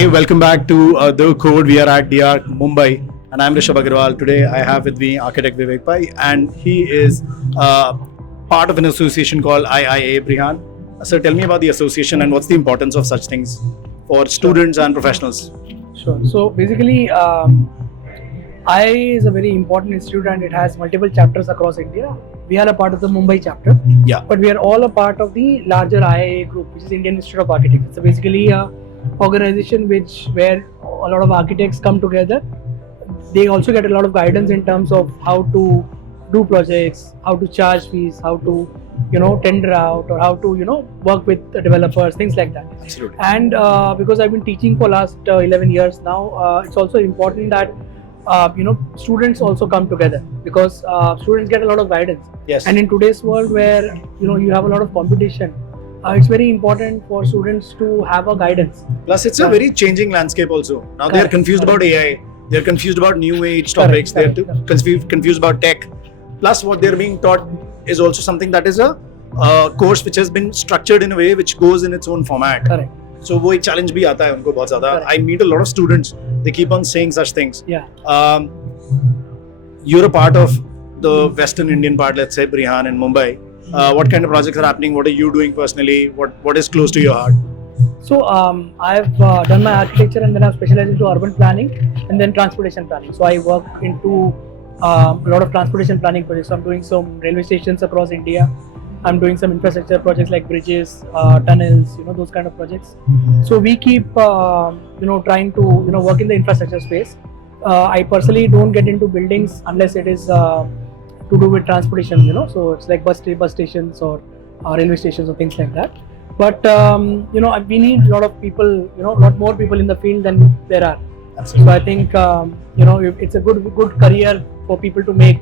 Hi, welcome back to The Code. We are at DR Mumbai, and I'm Rishabh Agarwal. Today, I have with me architect Vivek Pai, and he is part of an association called IIA Brihan. Sir, tell me about the association and what's the importance of such things for students and professionals. Sure. So basically, IIA is a very important institute and it has multiple chapters across India. We are a part of the Mumbai chapter, Yeah. but we are all a part of the larger IIA group, which is Indian Institute of Architects. So basically, a organization where a lot of architects come together. They also get a lot of guidance in terms of how to do projects, how to charge fees, how to tender out, or how to work with the developers, things like that. Absolutely. And because I've been teaching for last 11 years now, it's also important that students also come together, because students get a lot of guidance. Yes. And in today's world where you have a lot of competition, it's very important for students to have a guidance. Plus, it's a very changing landscape also. Now they are confused about AI. They're confused about new age topics. They're confused about tech. Plus, what they're being taught is also something that is a course which has been structured in a way which goes in its own format. Correct. So वो एक challenge भी आता है उनको बहुत ज़्यादा. I meet a lot of students. They keep on saying such things. Yeah. You're a part of the Western Indian part, let's say Brihan and Mumbai. What kind of projects are happening? What are you doing personally? What is close to your heart? So I've done my architecture and then I've specialized into urban planning and then transportation planning. So I work into a lot of transportation planning projects. So I'm doing some railway stations across India. I'm doing some infrastructure projects like bridges, tunnels, those kind of projects. So we keep, trying to, work in the infrastructure space. I personally don't get into buildings unless it is to do with transportation, so it's like bus stations or railway stations or things like that. But we need a lot of people, a lot more people in the field than there are. Absolutely. So I think it's a good career for people to make.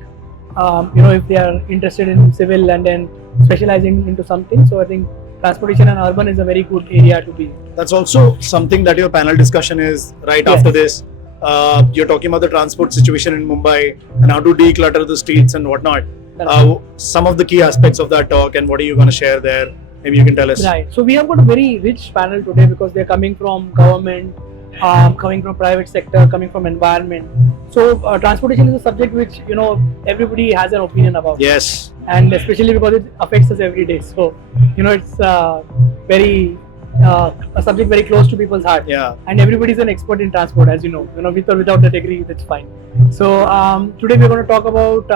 If they are interested in civil and then specializing into something. So I think transportation and urban is a very good area to be. That's also something that your panel discussion is right after this. You're talking about the transport situation in Mumbai and how to declutter the streets and whatnot. Some of the key aspects of that talk and what are you going to share there? Maybe you can tell us. Right. So we have got a very rich panel today because they're coming from government, coming from private sector, coming from environment. So transportation is a subject which everybody has an opinion about. Yes. And especially because it affects us every day. So it's very a subject very close to people's heart. Yeah. And everybody is an expert in transport, as you know. With or without a degree, that's fine. So today we're going to talk about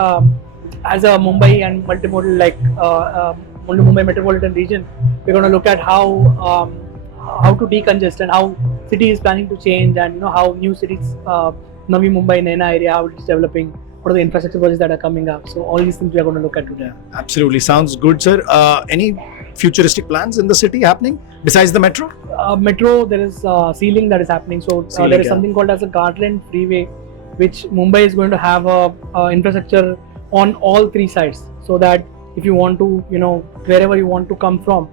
as a Mumbai and multimodal Mumbai metropolitan region. We're going to look at how to decongest and how city is planning to change, and how new cities, Navi Mumbai, Naina area, how it is developing. What are the infrastructure projects that are coming up? So all these things we are going to look at today. Absolutely. Sounds good, sir. Any futuristic plans in the city happening besides the metro? Metro, there is ceiling that is happening. So there is something called as a Garland Freeway, which Mumbai is going to have a infrastructure on all three sides. So that if you want to, wherever you want to come from,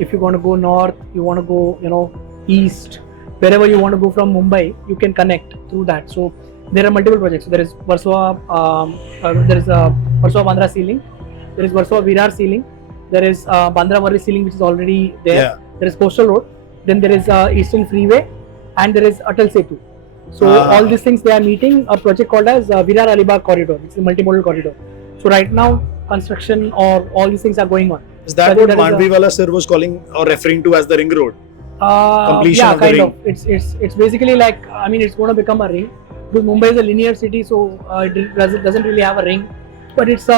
if you want to go north, you want to go, east, wherever you want to go from Mumbai, you can connect through that. So there are multiple projects. So there is Warsaw Bandra ceiling, there is Warsaw Virar ceiling, there is Bandra Worli ceiling, which is already there. Yeah. There is Coastal Road, then there is Eastern Freeway, and there is Atal Setu. So all these things, they are meeting a project called as Virar Alibag corridor. It's a multimodal corridor. So right now construction or all these things are going on. Is that what Mandviwala sir was calling or referring to as the ring road? Completion yeah, of the kind ring. of. It's basically like, it's going to become a ring. Because Mumbai is a linear city, so it doesn't really have a ring. But it's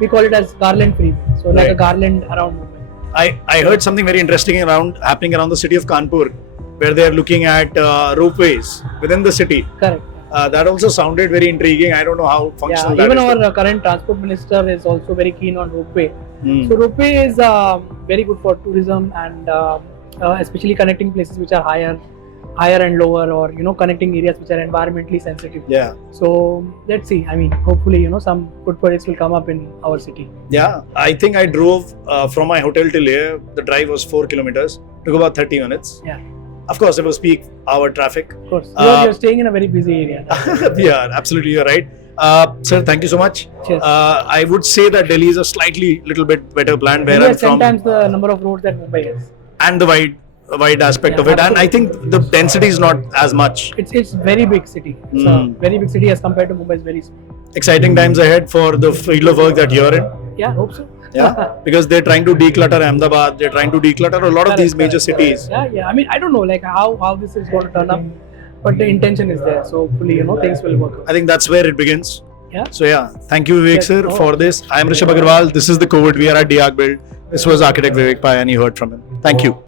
we call it as Garland Freeway. So like a garland around Mumbai. I heard something very interesting happening around the city of Kanpur, where they are looking at ropeways within the city. Correct. That also sounded very intriguing. I don't know how functional that even is. Our current transport minister is also very keen on ropeway. So ropeway is very good for tourism and especially connecting places which are higher and lower, or connecting areas which are environmentally sensitive. Yeah. So let's see. Hopefully some good projects will come up in our city. Yeah, I think I drove from my hotel till here. The drive was 4 kilometers. Took about 30 minutes. Yeah. Of course, it was peak hour traffic. Of course. You're staying in a very busy area. Yeah, absolutely, you're right. Sir, thank you so much. Cheers. I would say that Delhi is a little bit better plan where I'm from. Sometimes the number of roads that Mumbai has. And the wide wide aspect of it, and I think the density is not as much. It's very big city. It's a very big city as compared to Mumbai. Is very small. Exciting times ahead for the field of work that you're in. Yeah, hope so. Yeah, because they're trying to declutter Ahmedabad, they're trying to declutter a lot of these major cities. Yeah. I mean, I don't know like how this is going to turn up, but the intention is there. So hopefully, things will work out. I think that's where it begins. Yeah. So yeah, thank you Vivek Yes, sir no. for this. I am Rishabh Agarwal. This is the COVID. We are at Diag Build. This was architect Vivek Pai, and you heard from him. Thank you.